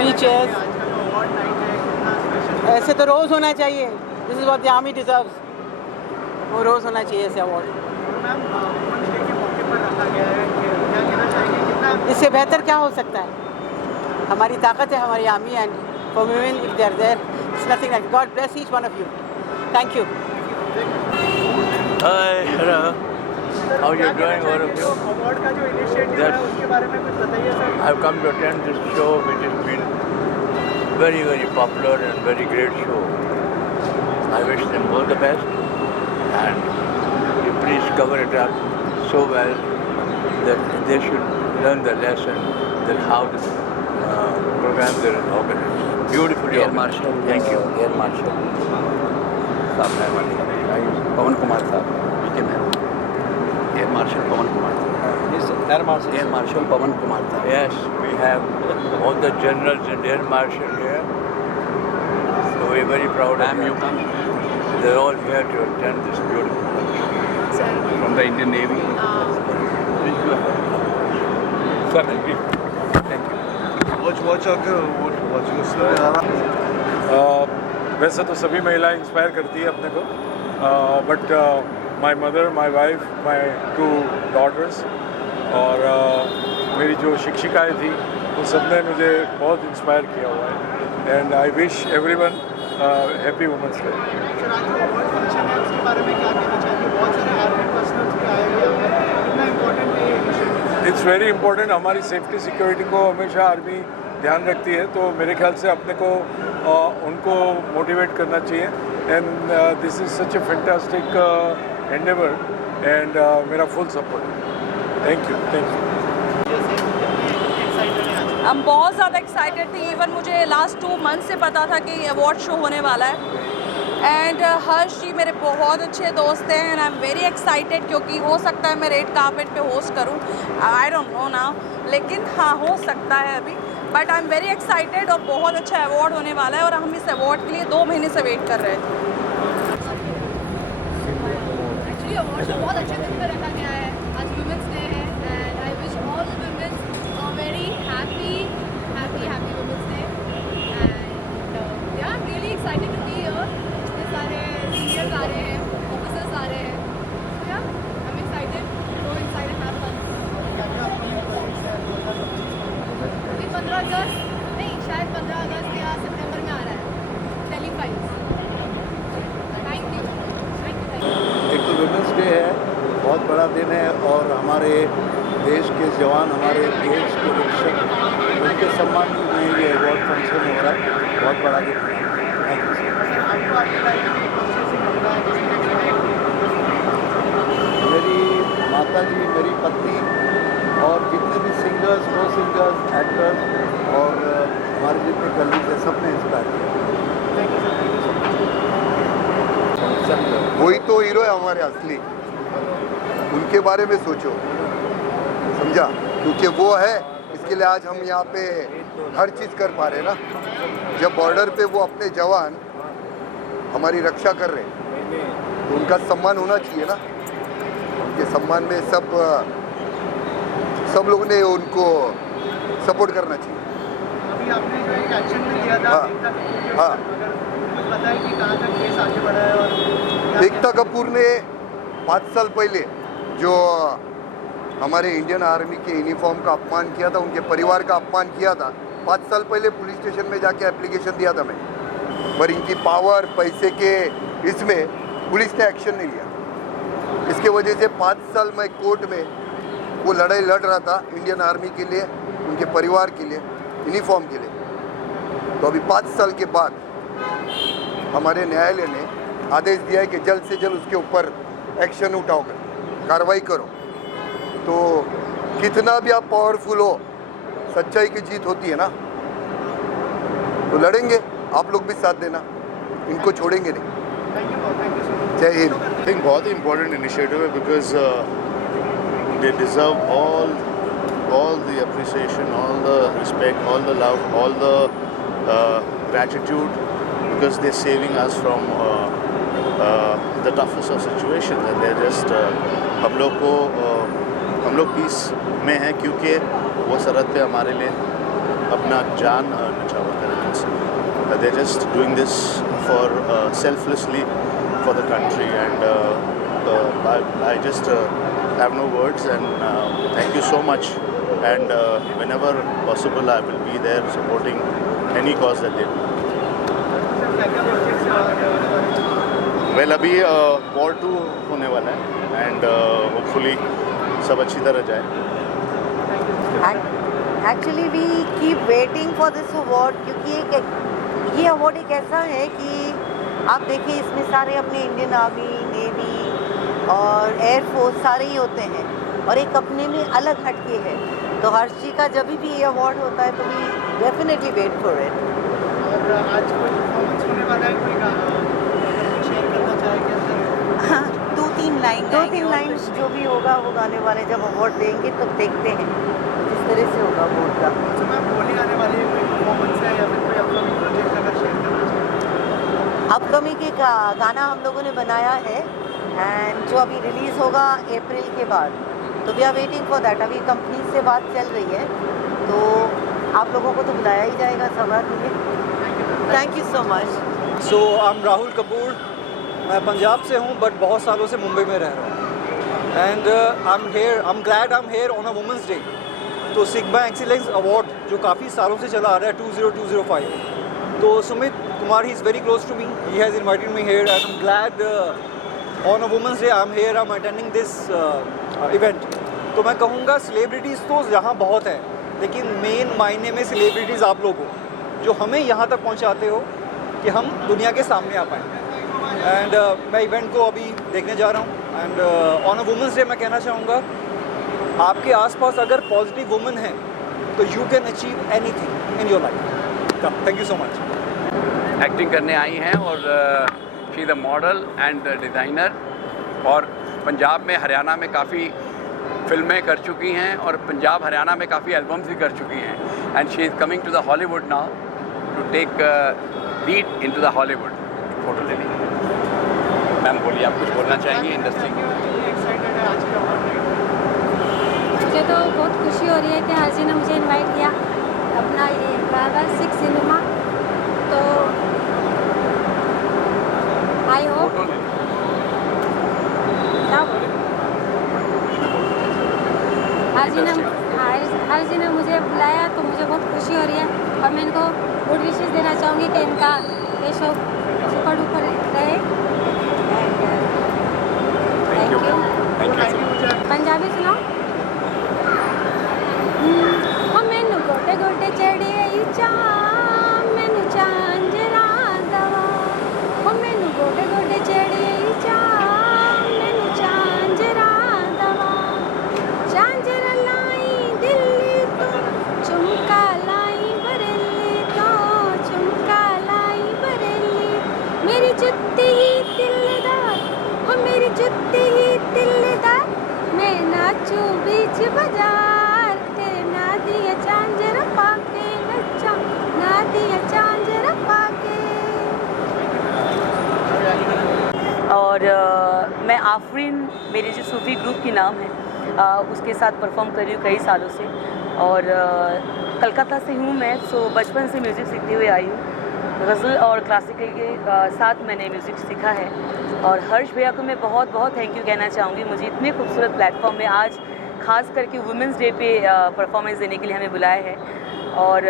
3 chairs. ऐसे तो रोज़ होना चाहिए. This is what the army deserves. वो रोज़ होना चाहिए ऐसे अवार्ड. इससे बेहतर क्या हो सकता है? हमारी ताकत है हमारी army and for women if they are there it's nothing like God bless each one of you. Thank you. Hi, hello. How you doing, all of you? Award का जो इनिशिएटिव है उसके बारे में कुछ बताइए sir. I've come to attend this show which has been very, very popular and very great show. I wish them all the best and you please cover it up so well that they should learn the lesson that how the program there is organized. Beautifully air organized. Marshal Thank you. Air marshal साहब मेहरबानी पवन कुमार साहब VK में air marshal पवन कुमार साहब air marshal पवन कुमार साहब. Yes, we have all the generals and air marshal here. So we're very proud of you them. come They're all here to attend this beautiful function. from the Indian Navy. Sir, thank you. वैसे तो सभी महिलाएं inspire करती है अपने को but my mother my wife my 2 daughters और मेरी जो शिक्षिकाएं थी वो सब ने मुझे बहुत इंस्पायर किया हुआ है and I wish everyone happy women's day. Sir आज जो अवार्ड फंक्शन है उसके बारे में क्या कहना चाहिए? बहुत सारे आर्मी पर्सनल्स भी आए हुए हैं. कितना इम्पोर्टेंट है ये इनिशिएटिव? It's very important. हमारी सेफ्टी सिक्योरिटी को हमेशा आर्मी ध्यान रखती है तो मेरे ख्याल से अपने को उनको मोटिवेट करना चाहिए and this is such A fantastic Endeavour and मेरा फुल सपोर्ट है. Thank you. हम बहुत ज़्यादा एक्साइटेड थी. इवन मुझे लास्ट 2 मंथ से पता था कि अवार्ड शो होने वाला है एंड हर्ष जी मेरे बहुत अच्छे दोस्त हैं and I am very excited क्योंकि हो सकता है मैं रेड कार्पेट पे होस्ट करूं. आई डोंट नो नाउ लेकिन हाँ हो सकता है अभी but I am very excited और बहुत अच्छा अवार्ड होने वाला है और हम इस अवार्ड के लिए 2 महीने से वेट कर रहे थे. एक्चुअली अवार्ड शो बहुत अच्छे दिन पर रखा गया है. आज वुमेंस डे है and I wish all womens a very happy women's day and yeah really excited to be here. इतने सारे सीनियर्स आ रहे हैं, ऑफिसर्स आ रहे हैं. So yeah I am excited. Go inside and have fun. अभी 15 अगस्त नहीं शायद 15 अगस्त या सितंबर में आ रहा है टेलीफाइल्स. Thank you. एक तो वुमेंस डे है, बहुत बड़ा दिन है और हमारे देश के जवान हमारे देश के रक्षक उनके सम्मान में ये अवार्ड फंक्शन हो रहा है. बहुत बड़ा दिन है. Thank you. मेरी माता जी मेरी पत्नी और जितने भी सिंगर्स को सिंगर्स एक्टर्स और हमारे जितने कलीग्स हैं सब ने इंस्पायर किया. वही तो हीरो है हमारे असली. उनके बारे में सोचो समझा क्योंकि वो है इसके लिए आज हम यहाँ पे हर चीज़ कर पा रहे ना. जब बॉर्डर पे वो अपने जवान हमारी रक्षा कर रहे हैं तो उनका सम्मान होना चाहिए ना. उनके सम्मान में सब लोगों ने उनको सपोर्ट करना चाहिए. अभी आपने जो एक एक्शन में लिया था हाँ कुछ बताया कि कहाँ तक केस आगे बढ़ा है और एकता कपूर ने 5 साल पहले जो हमारे इंडियन आर्मी के यूनिफॉर्म का अपमान किया था, उनके परिवार का अपमान किया था, 5 साल पहले पुलिस स्टेशन में जाके एप्लीकेशन दिया था मैं. पर इनकी पावर पैसे के इसमें पुलिस ने एक्शन नहीं लिया. इसके वजह से 5 साल मैं कोर्ट में वो लड़ाई लड़ रहा था इंडियन आर्मी के लिए, उनके परिवार के लिए, यूनिफॉर्म के लिए. तो अभी 5 साल के बाद हमारे न्यायालय ने आदेश दिया है कि जल्द से जल्द उसके ऊपर एक्शन उठाओ, कार्रवाई करो. तो कितना भी आप पावरफुल हो, सच्चाई की जीत होती है ना. तो लड़ेंगे, आप लोग भी साथ देना, इनको छोड़ेंगे नहीं. जय हिंद. I think बहुत ही important initiative है because they deserve all the appreciation, all the respect, all the love, all the gratitude because they're saving us from the toughest of situations and they're just हम लोग piece में हैं क्योंकि वो सरहद पे हमारे लिए अपना जान निछावर तरीके से। They're just doing this for selflessly for the country, and I just have no words, and thank you so much, and whenever possible I will be there supporting any cause that they do. Well, अभी War 2 होने वाला है, and hopefully सब अच्छी तरह जाए। Actually we keep waiting for this award, क्योंकि ये अवार्ड एक ऐसा है कि आप देखिए इसमें सारे अपने इंडियन आर्मी, नेवी और एयरफोर्स सारे ही होते हैं, और एक अपने में अलग हटके है। तो हर्ष जी का जब भी ये अवार्ड होता है तो we definitely wait for it. और आज कोई परफॉर्मेंस होने वाला है, कोई शेयर करना चाहेंगे? हाँ, दो तीन लाइन जो भी होगा वो गाने वाले जब अवार्ड देंगे तो देखते हैं किस तरह से होगा अवार्ड का। तो मैम होली आने वाली है, कोई परफॉर्मेंस है या फिर कोई अपकमिंग प्रोजेक्ट अगर शेयर करना चाहें? अपकमिंग एक गाना हम लोगों ने बनाया है, एंड जो अभी रिलीज़ होगा अप्रैल के बाद, तो we are waiting for that. अभी कंपनी से बात चल रही है, तो आप लोगों को तो बुलाया ही जाएगा सभा के लिए। Thank you so much. So I am Rahul Kapoor, मैं पंजाब से हूँ बट बहुत सालों से मुंबई में रह रहा हूँ, and I am glad I am hair on a women's day. तो सिग्मा एक्सीलेंस अवार्ड जो काफ़ी सालों से चला आ रहा है 20205, तो Sumit Kumar he is very close to me, he has invited me here, and I am glad on a women's day I am here, I am attending this event. तो मैं कहूँगा सेलिब्रिटीज़ तो यहाँ बहुत हैं, लेकिन मेन मायने में सेलिब्रिटीज़ आप लोग हो जो हमें यहाँ तक पहुँचाते हो कि हम दुनिया के सामने आ पाएँ। एंड मैं इवेंट को अभी देखने जा रहा हूँ, and on a women's day मैं कहना चाहूँगा आपके आसपास अगर पॉजिटिव वुमेन है तो you can achieve anything in your life. Thank you so much. Acting करने आई हैं और she the model and designer, और पंजाब में हरियाणा में काफ़ी फिल्में कर चुकी हैं और पंजाब हरियाणा में काफ़ी एल्बम्स भी कर चुकी हैं, and she is coming to the Hollywood now to take lead in to the Hollywood. Photo ले लीजिए। मैम बोलिए, आप कुछ बोलना चाहेंगे इंडस्ट्री की? एक्साइटेड है आज के अवार्ड में? मुझे तो बहुत खुशी हो रही है कि हर्ष जी ने मुझे इनवाइट किया अपना ये बाबा 6 सिनेमा, तो आई होप हर्ष जी ने मुझे बुलाया तो मुझे बहुत खुशी हो रही है, और मैं इनको गुड विशेस देना चाहूँगी कि इनका ये शो सुपर डुपर रहे। Thank you. पंजाबी सुनाओ। मैनू गोटे गोटे चढ़ी आई चा, मैनू झांझरा दवा, मैनू गोटे गोटे चढ़ी आई चा, मैनू झांझरा दवा, झांझरा लाई दिल्ली तो झुमका लाई बरेली तो झुमका लाई बरेली, मेरी जुत्ती ही तिल्लेदार, हो मेरी जुत्ती ही तिल्लेदार, मैं नाचू बीच बाजार, तेरे नादिया झांझरा पाके नचा, नादिया झांझरा पाके। और मैं आफरीन, मेरे जो सूफी ग्रुप की नाम है, उसके साथ परफॉर्म कर रही हूँ कई सालों से, और कलकत्ता से हूँ मैं। सो बचपन से म्यूज़िक सीखते हुए आई हूँ, गज़ल और क्लासिकल के साथ मैंने म्यूज़िक सीखा है। और हर्ष भैया को मैं बहुत बहुत थैंक यू कहना चाहूँगी, मुझे इतने खूबसूरत प्लेटफॉर्म में आज खास करके वुमेंस डे पे परफॉर्मेंस देने के लिए हमें बुलाया है। और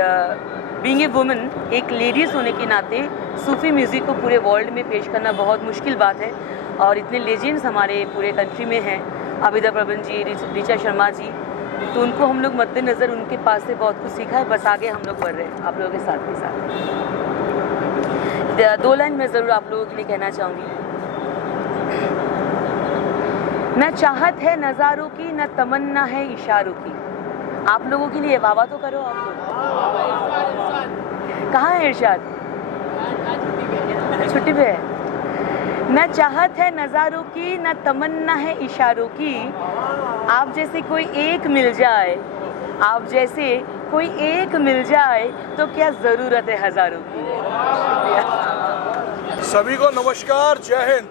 बीइंग ए वुमेन, एक लेडीज़ होने के नाते सूफ़ी म्यूज़िक को पूरे वर्ल्ड में पेश करना बहुत मुश्किल बात है, और इतने लेजेंड्स हमारे पूरे कंट्री में हैं, आबिदा प्रवीण जी, ऋचा शर्मा जी, तो उनको हम लोग मद्देनज़र उनके पास से बहुत कुछ सीखा है। बस आगे हम लोग बढ़ रहे हैं आप लोगों के साथ के साथ। 2 लाइन मैं ज़रूर आप लोगों के लिए कहना चाहूँगी। न चाहत है नज़ारों की, न तमन्ना है इशारों की। आप लोगों के लिए वाह तो करो आप लोग। कहाँ है इरशाद? छुट्टी पे है। न चाहत है नज़ारों की, न तमन्ना है इशारों की, आप जैसे कोई एक मिल जाए, आप जैसे कोई एक मिल जाए तो क्या ज़रूरत है हज़ारों की। सभी को नमस्कार, जय हिंद।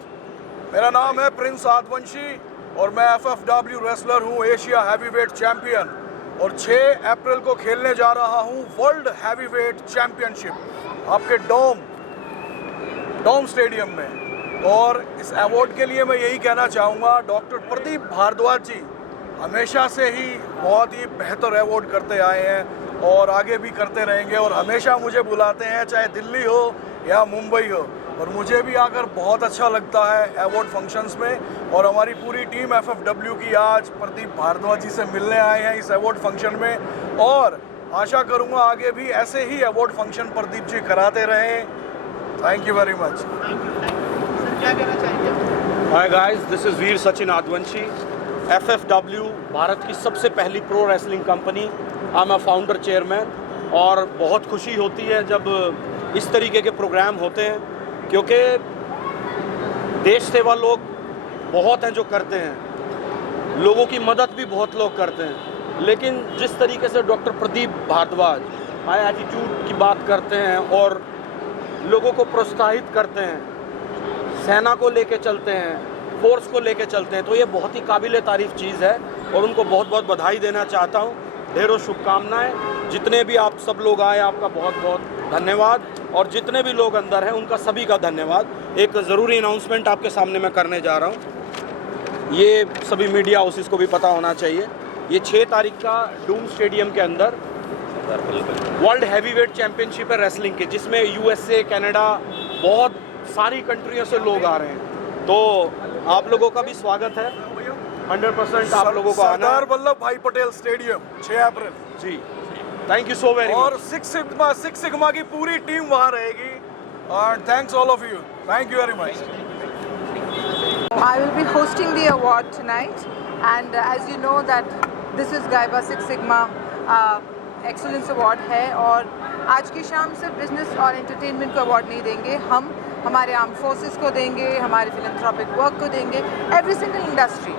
मेरा नाम है प्रिंस आदवंशी और मैं FFW रेसलर हूँ, एशिया हैवीवेट चैम्पियन। और 6 अप्रैल को खेलने जा रहा हूँ वर्ल्ड हैवीवेट चैम्पियनशिप आपके डोम स्टेडियम में। और इस अवार्ड के लिए मैं यही कहना चाहूँगा, डॉक्टर प्रदीप भारद्वाज जी हमेशा से ही बहुत ही बेहतर अवार्ड करते आए हैं और आगे भी करते रहेंगे, और हमेशा मुझे बुलाते हैं चाहे दिल्ली हो या मुंबई हो, और मुझे भी आकर बहुत अच्छा लगता है अवार्ड फंक्शंस में। और हमारी पूरी टीम FFW की आज प्रदीप भारद्वाज जी से मिलने आए हैं इस अवार्ड फंक्शन में, और आशा करूँगा आगे भी ऐसे ही अवार्ड फंक्शन प्रदीप जी कराते रहें। Thank you very much. Sir क्या कहना चाहेंगे? Hi guys, this is Veer Sachin Aadvanshi, FFW Bharat की सबसे पहली pro wrestling company. I am a founder chairman, और बहुत खुशी होती है जब इस तरीके के प्रोग्राम होते हैं, क्योंकि देश सेवा लोग बहुत हैं जो करते हैं, लोगों की मदद भी बहुत लोग करते हैं, लेकिन जिस तरीके से doctor Pradeep Bhardwaj high attitude की बात करते हैं और लोगों को प्रोत्साहित करते हैं, सेना को लेके चलते हैं, फोर्स को लेके चलते हैं, तो ये बहुत ही काबिल तारीफ़ चीज़ है और उनको बहुत बहुत बधाई देना चाहता हूँ। ढेरों शुभकामनाएं। जितने भी आप सब लोग आए आपका बहुत बहुत धन्यवाद, और जितने भी लोग अंदर हैं उनका सभी का धन्यवाद। एक ज़रूरी अनाउंसमेंट आपके सामने मैं करने जा रहा हूँ, ये सभी मीडिया हाउसेस को भी पता होना चाहिए। ये 6 तारीख का डूम स्टेडियम के अंदर वर्ल्ड हैवीवेट चैम्पियनशिप है रेसलिंग की, जिसमें USA, कनाडा, बहुत सारी कंट्रियों से लोग आ रहे हैं, तो आप लोगों का भी स्वागत है। 100% आप लोगों को आना है। सरदार वल्लभ भाई पटेल स्टेडियम 6 अप्रैल जी। Thank you so very much. और सिक्स सिग्मा की पूरी टीम वहाँ रहेगी, और thanks all of you. Thank you very much. I will be hosting the award tonight, and as you know that this is Gaiba Six Sigma Excellence Award है, और आज की शाम सिर्फ बिजनेस और एंटरटेनमेंट को अवार्ड नहीं देंगे, हम हमारे आर्म फोर्सेस को देंगे, हमारे फिलैंथ्रोपिक वर्क को देंगे, एवरी सिंगल इंडस्ट्री,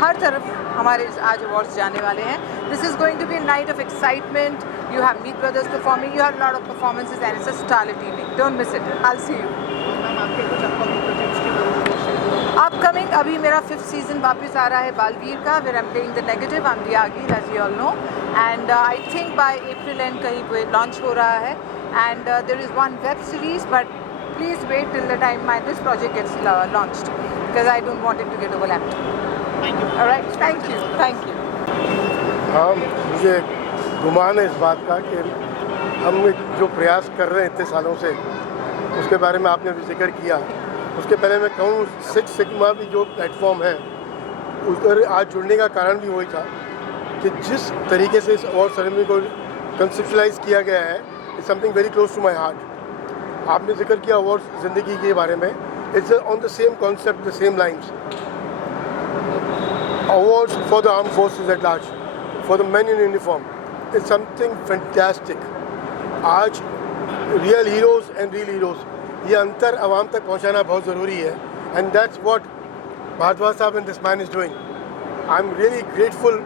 हर तरफ हमारे आज अवार्ड्स जाने वाले हैं। This is going to be a night of excitement. You have Meet brothers performing, you have lot of performances and it's a starlet evening. Don't miss it. I will see you. Upcoming अभी मेरा 5th season वापस आ रहा है बालवीर का, where I am playing the negative, I am Tyagi, as you all know, and I think by April end कहीं पे launch हो रहा है, and there is one web series, but please wait till the time this project gets launched, because I don't want it to get overlapped. Thank you. All right, thank you, thank you. हाँ, मुझे गुमान है इस बात का कि हम जो प्रयास कर रहे हैं इतने सालों से, उसके बारे में आपने भी जिक्र किया। उसके पहले मैं कहूँ, सिक्स सिग्मा भी जो प्लेटफॉर्म है उधर आज जुड़ने का कारण भी वही था कि जिस तरीके से इस अवार्ड सेरेमनी को कंसेप्चुलाइज किया गया है, it's something very close to my heart. आपने जिक्र किया अवार्ड ज़िंदगी के बारे में, it's on the same concept, the same lines. Awards for the armed forces at large, for the men in uniform, it's something fantastic. आज real heroes and real heroes, ये अंतर आवाम तक पहुंचाना बहुत ज़रूरी है, and that's what भारद्वाज साहब and this man is doing. I'm really grateful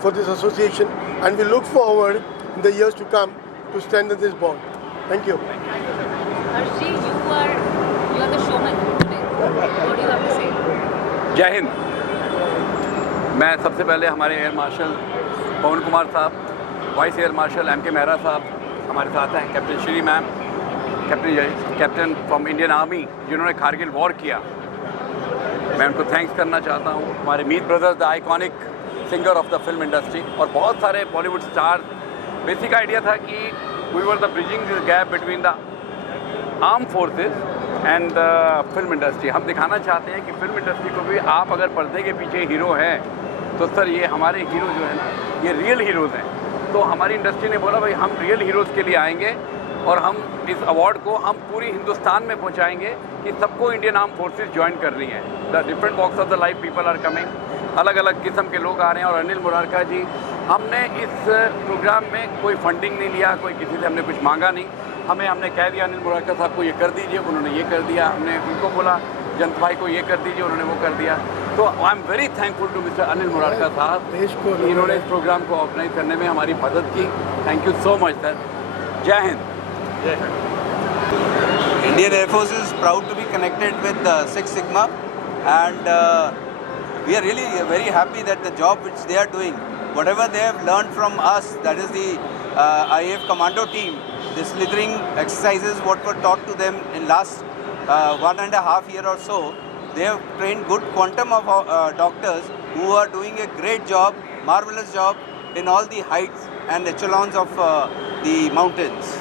for this association, and we look forward in the years to come to strengthen this bond. Thank you. Harshi, you are the showman today. What do you have to say? जय हिंद। मैं सबसे पहले हमारे air marshal पवन कुमार साहब, vice air marshal MK Mehra साहब हमारे साथ हैं, captain Shri ma'am, captain from Indian army जिन्होंने कारगिल वॉर किया, मैं उनको थैंक्स करना चाहता हूँ। हमारे Meet brothers, the iconic singer of the film industry, और बहुत सारे बॉलीवुड स्टार। बेसिक आइडिया था कि we were the bridging this gap between the arm forces and the film industry. हम दिखाना चाहते हैं कि फिल्म इंडस्ट्री को भी आप अगर पर्दे के पीछे हीरो हैं, तो सर ये हमारे हीरो जो है ना, ये रियल हीरोज़ हैं। तो हमारी इंडस्ट्री ने बोला भाई हम रियल हीरोज़ के लिए आएंगे, और हम इस अवार्ड को हम पूरी हिंदुस्तान में पहुंचाएंगे कि सबको इंडियन आर्म फोर्सेस ज्वाइन कर रही हैं। The different walks of the life people are coming, अलग अलग किस्म के लोग आ रहे हैं। और अनिल मुरारका जी, हमने इस प्रोग्राम में कोई फंडिंग नहीं लिया, कोई किसी से हमने कुछ मांगा नहीं, हमने कह दिया अनिल मुरारका साहब को ये कर दीजिए, उन्होंने ये कर दिया। हमने उनको बोला जंत भाई को ये कर दीजिए, उन्होंने वो कर दिया। तो I am very thankful to Mr Anil Murarka साहब कि इन्होंने इस प्रोग्राम को ऑर्गेनाइज करने में हमारी मदद की। Thank you so much sir. जय Hind. Indian Air Force is proud to be connected with Six Sigma, and we are really very happy that the job which they are doing whatever they have learned from us, that is the IAF commando team, the slithering exercises what were taught to them in last 1.5 year or so, they have trained good quantum of doctors who are doing a great job, marvelous job in all the heights and echelons of the mountains.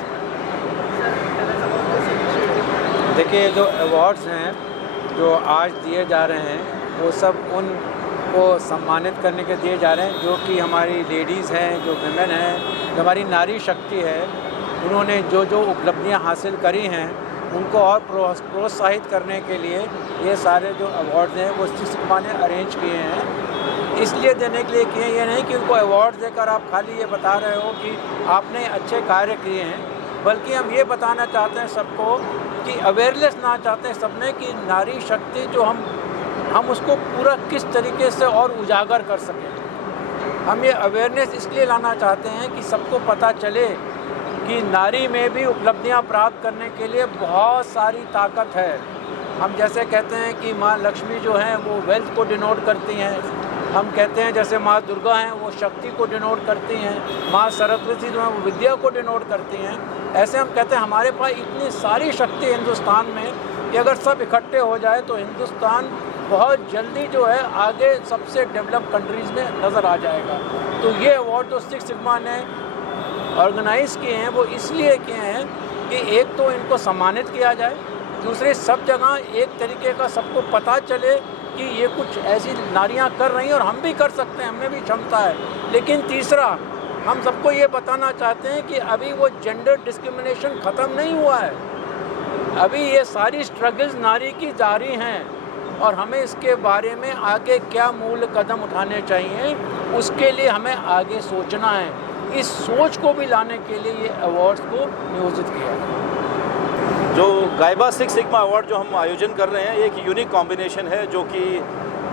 देखिए, जो awards हैं जो आज दिए जा रहे हैं वो सब उनको सम्मानित करने के दिए जा रहे हैं जो कि हमारी लेडीज़ हैं, जो विमेन हैं, जो हमारी नारी शक्ति है, उन्होंने जो जो उपलब्धियां हासिल करी हैं उनको और प्रोत्साहित करने के लिए ये सारे जो अवार्ड हैं वो सिक्स सिग्मा ने अरेंज किए हैं। इसलिए देने के लिए किए, ये नहीं कि उनको अवार्ड देकर आप खाली ये बता रहे हो कि आपने अच्छे कार्य किए हैं, बल्कि हम ये बताना चाहते हैं सबको कि अवेयरनेस ना चाहते हैं सबने कि नारी शक्ति जो हम उसको पूरा किस तरीके से और उजागर कर सकें। हम ये अवेयरनेस इसलिए लाना चाहते हैं कि सबको पता चले कि नारी में भी उपलब्धियां प्राप्त करने के लिए बहुत सारी ताकत है। हम जैसे कहते हैं कि माँ लक्ष्मी जो हैं वो वेल्थ को डिनोट करती हैं, हम कहते हैं जैसे माँ दुर्गा हैं वो शक्ति को डिनोट करती हैं, माँ सरस्वती जो हैं वो विद्या को डिनोट करती हैं। ऐसे हम कहते हैं हमारे पास इतनी सारी शक्ति हिंदुस्तान में कि अगर सब इकट्ठे हो जाए तो हिंदुस्तान बहुत जल्दी जो है आगे सबसे डेवलप कंट्रीज़ में नज़र आ जाएगा। तो ये अवार्ड जो सिक्स सिग्मा ने ऑर्गेनाइज़ किए हैं वो इसलिए किए हैं कि एक तो इनको सम्मानित किया जाए, दूसरे सब जगह एक तरीके का सबको पता चले कि ये कुछ ऐसी नारियां कर रही हैं और हम भी कर सकते हैं, हमें भी क्षमता है। लेकिन तीसरा, हम सबको ये बताना चाहते हैं कि अभी वो जेंडर डिस्क्रिमिनेशन ख़त्म नहीं हुआ है, अभी ये सारी स्ट्रगल्स नारी की जारी हैं और हमें इसके बारे में आगे क्या मूल कदम उठाने चाहिए उसके लिए हमें आगे सोचना है। इस सोच को भी लाने के लिए ये अवार्ड्स को नियोजित किया है। जो गाइबा सिक्स सिग्मा अवार्ड जो हम आयोजन कर रहे हैं ये एक यूनिक कॉम्बिनेशन है जो कि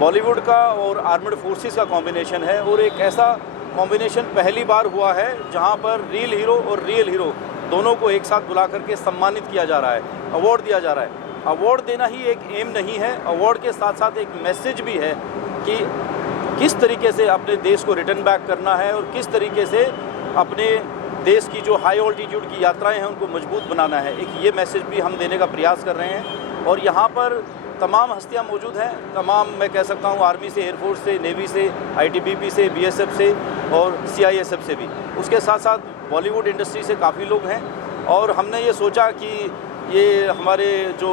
बॉलीवुड का और आर्मड फोर्सेस का कॉम्बिनेशन है, और एक ऐसा कॉम्बिनेशन पहली बार हुआ है जहां पर रियल हीरो और रियल हीरो दोनों को एक साथ बुला करके सम्मानित किया जा रहा है, अवार्ड दिया जा रहा है। अवार्ड देना ही एक एम नहीं है, अवार्ड के साथ साथ एक मैसेज भी है कि किस तरीके से अपने देश को रिटर्न बैक करना है और किस तरीके से अपने देश की जो हाई ऑल्टीट्यूड की यात्राएं हैं उनको मजबूत बनाना है। एक ये मैसेज भी हम देने का प्रयास कर रहे हैं और यहाँ पर तमाम हस्तियाँ मौजूद हैं, तमाम मैं कह सकता हूँ आर्मी से, एयरफोर्स से, नेवी से, ITBP से, BSF से और CISF से भी। उसके साथ साथ बॉलीवुड इंडस्ट्री से काफ़ी लोग हैं और हमने ये सोचा कि ये हमारे जो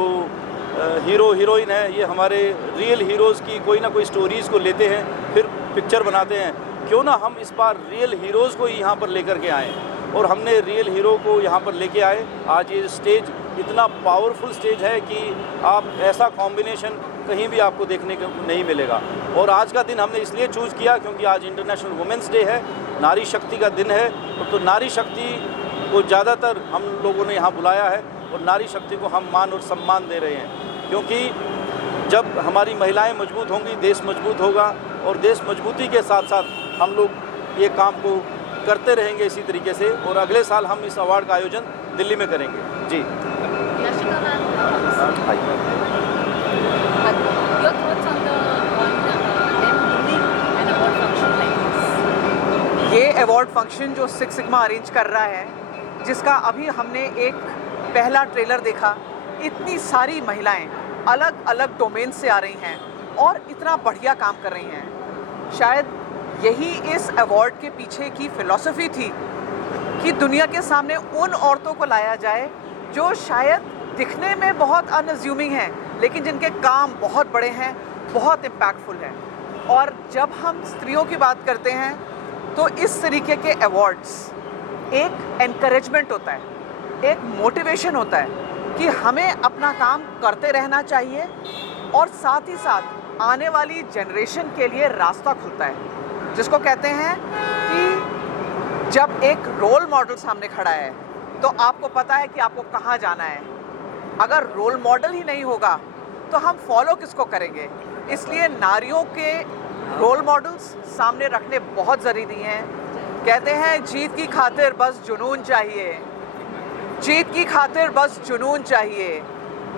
हीरो हीरोइन है ये हमारे रियल हीरोज़ की कोई ना कोई स्टोरीज़ को लेते हैं फिर पिक्चर बनाते हैं, क्यों ना हम इस बार रियल हीरोज़ को यहाँ पर लेकर के आएँ। और हमने रियल हीरो को यहाँ पर लेके आए। आज ये स्टेज इतना पावरफुल स्टेज है कि आप ऐसा कॉम्बिनेशन कहीं भी आपको देखने को नहीं मिलेगा। और आज का दिन हमने इसलिए चूज़ किया क्योंकि आज इंटरनेशनल वुमेंस डे है, नारी शक्ति का दिन है। तो नारी शक्ति को ज़्यादातर हम लोगों ने यहाँ बुलाया है और नारी शक्ति को हम मान और सम्मान दे रहे हैं, क्योंकि जब हमारी महिलाएं मजबूत होंगी देश मजबूत होगा और देश मजबूती के साथ साथ हम लोग ये काम को करते रहेंगे इसी तरीके से। और अगले साल हम इस अवार्ड का आयोजन दिल्ली में करेंगे। जी ये अवार्ड फंक्शन जो सिक्स सिग्मा अरेंज कर रहा है, जिसका अभी हमने एक पहला ट्रेलर देखा, इतनी सारी महिलाएं अलग अलग डोमेन से आ रही हैं और इतना बढ़िया काम कर रही हैं। शायद यही इस अवार्ड के पीछे की फ़िलॉसफी थी कि दुनिया के सामने उन औरतों को लाया जाए जो शायद दिखने में बहुत अनअज्यूमिंग हैं लेकिन जिनके काम बहुत बड़े हैं, बहुत इम्पैक्टफुल हैं। और जब हम स्त्रियों की बात करते हैं तो इस तरीके के अवार्ड्स एक एनकरेजमेंट होता है, एक मोटिवेशन होता है कि हमें अपना काम करते रहना चाहिए और साथ ही साथ आने वाली जनरेशन के लिए रास्ता खुलता है, जिसको कहते हैं कि जब एक रोल मॉडल सामने खड़ा है तो आपको पता है कि आपको कहाँ जाना है। अगर रोल मॉडल ही नहीं होगा तो हम फॉलो किसको करेंगे। इसलिए नारियों के रोल मॉडल्स सामने रखने बहुत ज़रूरी हैं। कहते हैं जीत की खातिर बस जुनून चाहिए, जीत की खातिर बस जुनून चाहिए,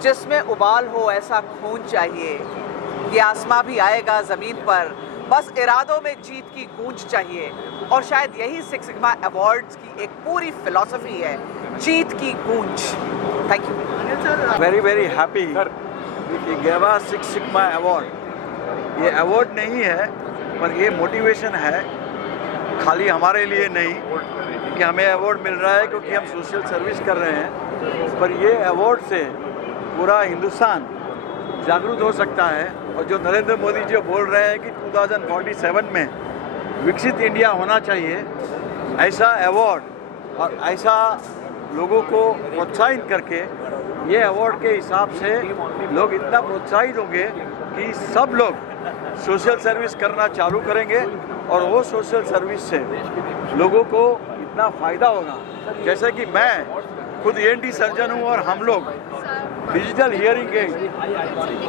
जिसमें उबाल हो ऐसा खून चाहिए। ये आसमां भी आएगा ज़मीन पर, बस इरादों में जीत की गूंज चाहिए और शायद यही सिक्स सिग्मा अवार्ड्स की एक पूरी फिलॉसफी है, जीत की गूंज। Thank you. Very very happy कि गैबा सिक्स सिग्मा अवार्ड ये अवार्ड नहीं है पर ये मोटिवेशन है, खाली हमारे लिए नहीं कि हमें अवार्ड मिल रहा है क्योंकि हम सोशल सर्विस कर रहे हैं, पर ये अवार्ड से पूरा हिंदुस्तान जागरूक हो सकता है। और जो नरेंद्र मोदी जी बोल रहे हैं कि 2047 में विकसित इंडिया होना चाहिए, ऐसा अवार्ड और ऐसा लोगों को प्रोत्साहित करके ये अवार्ड के हिसाब से लोग इतना प्रोत्साहित होंगे कि सब लोग सोशल सर्विस करना चालू करेंगे और वो सोशल सर्विस से लोगों को इतना फ़ायदा होगा। जैसे कि मैं खुद ENT सर्जन हूँ और हम लोग डिजिटल हियरिंग एड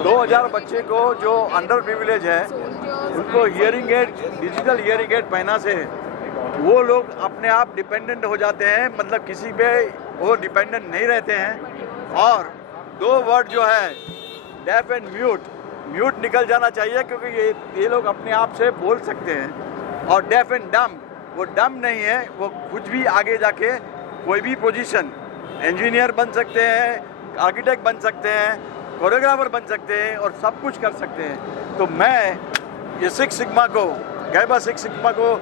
2000 बच्चे को जो अंडर प्रिविलेज है उनको hearing aid, digital hearing aid पहना से वो लोग अपने आप डिपेंडेंट हो जाते हैं, मतलब किसी पे वो डिपेंडेंट नहीं रहते हैं। और 2 वर्ड जो है डेफ एंड म्यूट निकल जाना चाहिए क्योंकि ये लोग अपने आप से बोल सकते हैं। और डेफ एंड डम, वो डम नहीं है, वो कुछ भी आगे जाके कोई भी पोजीशन, इंजीनियर बन सकते हैं, आर्किटेक्ट बन सकते हैं, कोरियोग्राफर बन सकते हैं और सब कुछ कर सकते हैं। तो मैं ये सिक्स सिग्मा को, गैबा सिक्स सिग्मा को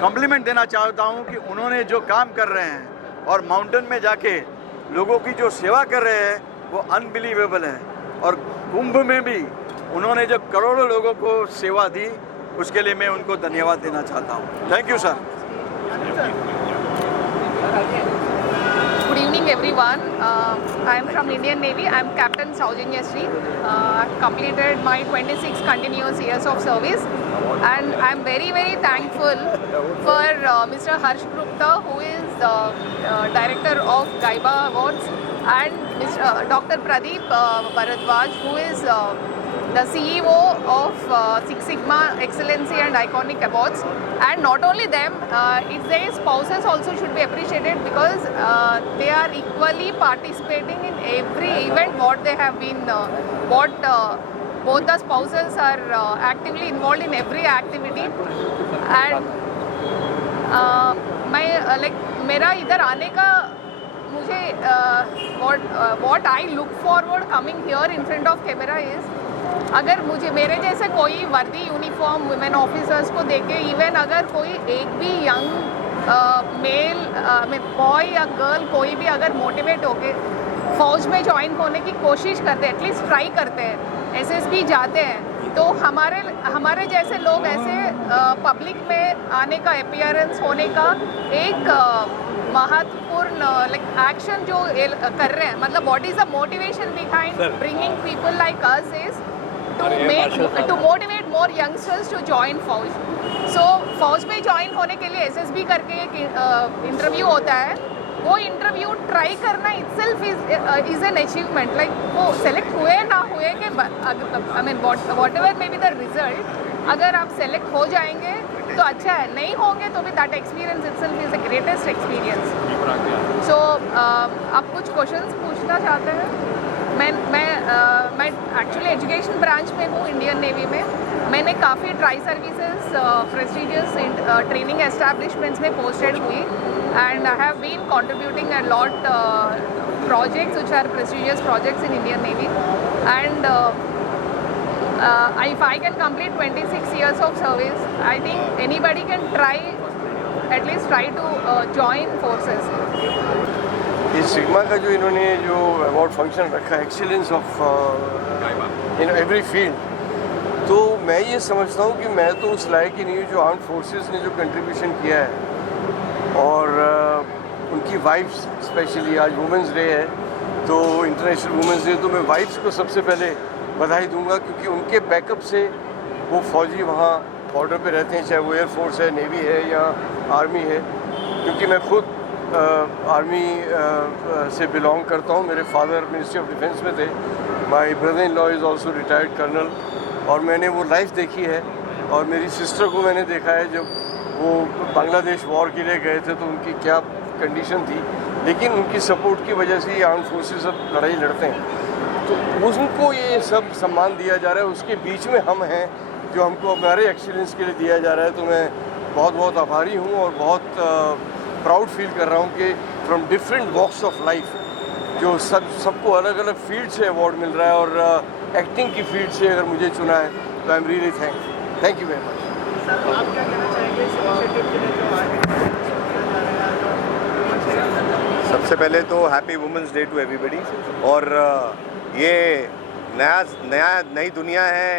कॉम्प्लीमेंट देना चाहता हूँ कि उन्होंने जो काम कर रहे हैं और माउंटेन में जाके लोगों की जो सेवा कर रहे हैं वो अनबिलीवेबल है। और कुंभ में भी उन्होंने जो करोड़ों लोगों को सेवा दी उसके लिए मैं उनको धन्यवाद देना चाहता हूँ। Thank you sir. Good evening everyone. I am from Indian Navy. I am Captain Saujanya Sri. I have completed my 26 continuous years of service and I am very thankful for Mr. Harsh Gupta, who is Director of Gaiba Awards, and Mr. Dr. Pradeep Bharadwaj, who is the CEO of Six Sigma Excellency and Iconic Awards. And not only them, their spouses also should be appreciated because they are equally participating in every event what they have been, both the spouses are actively involved in every activity. And मेरा इधर आने का मुझे what I look forward coming here in front of camera is, अगर मुझे मेरे जैसे कोई वर्दी यूनिफॉर्म वुमेन ऑफिसर्स को देखे, इवन अगर कोई एक भी यंग मेल बॉय या गर्ल कोई भी अगर मोटिवेट होके फौज में ज्वाइन होने की कोशिश करते हैं, एटलीस्ट ट्राई करते हैं, SSB जाते हैं, तो हमारे जैसे लोग ऐसे पब्लिक में आने का, अपीयरेंस होने का एक महत्वपूर्ण एक्शन जो कर रहे हैं, मतलब what is the motivation behind bringing people like us is to motivate more youngsters to join फौज। So फौज में ज्वाइन होने के लिए SSB करके एक इंटरव्यू होता है, वो इंटरव्यू ट्राई करना itself is an achievement। Like वो सेलेक्ट हुए ना हुए के I mean whatever may be the result, अगर आप सेलेक्ट हो जाएंगे तो अच्छा है, नहीं होंगे तो भी that experience itself is the greatest experience। So आप कुछ क्वेश्चंस पूछना चाहते हैं? मैं एक्चुअली एजुकेशन ब्रांच में हूँ इंडियन नेवी में। मैंने काफ़ी tri services prestigious training establishments में पोस्टेड हुई and I have been contributing a lot projects which are prestigious projects in Indian navy and if I can complete 26 years of service, I think anybody can at least try to join forces। इस sigma का जो इन्होंने जो award function रखा है, excellence of in every field, तो मैं ये समझता हूँ कि मैं तो उस लायक ही नहीं हूँ जो आर्म्ड फोर्सेस ने जो कंट्रीब्यूशन किया है। और उनकी वाइफ्स, स्पेशली आज वुमेंस डे है तो इंटरनेशनल वुमेंस डे, तो मैं वाइफ्स को सबसे पहले बधाई दूंगा क्योंकि उनके बैकअप से वो फौजी वहाँ बॉर्डर पे रहते हैं, चाहे वो एयरफोर्स है, नेवी है या आर्मी है। क्योंकि मैं खुद आर्मी से बिलोंग करता हूँ, मेरे फादर मिनिस्ट्री ऑफ डिफेंस में थे, my brother in law is also retired colonel, और मैंने वो लाइफ देखी है। और मेरी सिस्टर को मैंने देखा है जब वो बांग्लादेश वॉर के लिए गए थे तो उनकी क्या कंडीशन थी, लेकिन उनकी सपोर्ट की वजह से ही आर्म फोर्सेस अब लड़ाई लड़ते हैं। तो उनको ये सब सम्मान दिया जा रहा है, उसके बीच में हम हैं जो हमको हमारे एक्सीलेंस के लिए दिया जा रहा है, तो मैं बहुत बहुत आभारी हूँ और बहुत प्राउड फील कर रहा हूँ कि from different walks of life जो सबको अलग अलग फील्ड से अवार्ड मिल रहा है, और एक्टिंग की फील्ड से अगर मुझे चुना है तो I am really thank you very much. Sir, आप क्या कहना चाहेंगे इस इनिशिएटिव के लिए जो आज सबसे पहले तो happy women's day to everybody. और ये नई दुनिया है,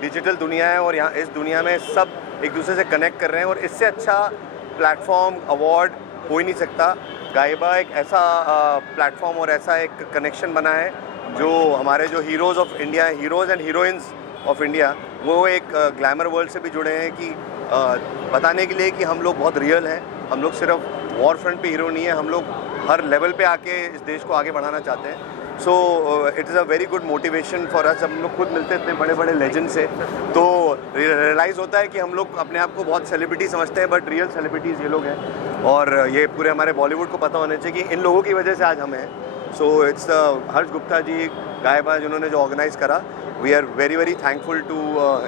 डिजिटल दुनिया है, और यहाँ इस दुनिया में सब एक दूसरे से कनेक्ट कर रहे हैं, और इससे अच्छा प्लेटफॉर्म अवार्ड हो ही नहीं सकता। गाइबा एक ऐसा प्लेटफॉर्म और ऐसा एक कनेक्शन बना है जो हमारे जो heroes of India, heroes and heroines of India, वो एक ग्लैमर वर्ल्ड से भी जुड़े हैं कि बताने के लिए कि हम लोग बहुत रियल हैं। हम लोग सिर्फ वॉर फ्रंट पे हीरो नहीं है, हम लोग हर लेवल पे आके इस देश को आगे बढ़ाना चाहते हैं। So it is a very good motivation for us. हम लोग खुद मिलते हैं इतने बड़े बड़े लेजेंड से, तो रियलाइज़ होता है कि हम लोग अपने आप को बहुत सेलिब्रिटी समझते हैं, बट रियल सेलिब्रिटीज़ ये लोग हैं, और ये पूरे हमारे बॉलीवुड को पता होना चाहिए कि इन लोगों की वजह से आज हम हैं। सो इट्स हर्ष गुप्ता जी, गायबा, जिन्होंने जो ऑर्गेनाइज़ करा, we are very very thankful to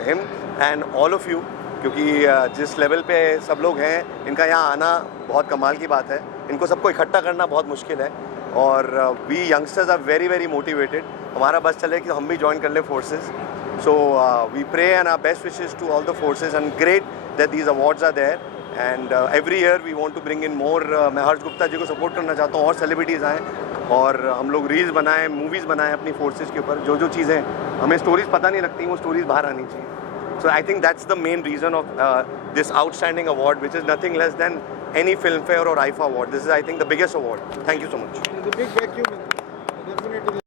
him and all of you, क्योंकि जिस लेवल पे सब लोग हैं, इनका यहाँ आना बहुत कमाल की बात है। इनको सबको इकट्ठा करना बहुत मुश्किल है, और we youngsters are very very motivated. हमारा बस चले कि हम भी ज्वाइन कर ले forces. So we pray and our best wishes to all the forces, and great that these awards are there, and every year we want to bring in more. मैं हर्ष गुप्ता जी को सपोर्ट करना चाहता हूँ, और सेलिब्रिटीज़ आएँ, और हम लोग रील्स बनाएं, मूवीज़ बनाएं अपनी फोर्सेस के ऊपर। जो चीज़ें हमें स्टोरीज़ पता नहीं लगती, वो स्टोरीज़ बाहर आनी चाहिए। So I think that's the main reason of this outstanding award, which is nothing less than any Filmfare or IFA award. This is, I think, the biggest award. Thank you so much. The big vacuum.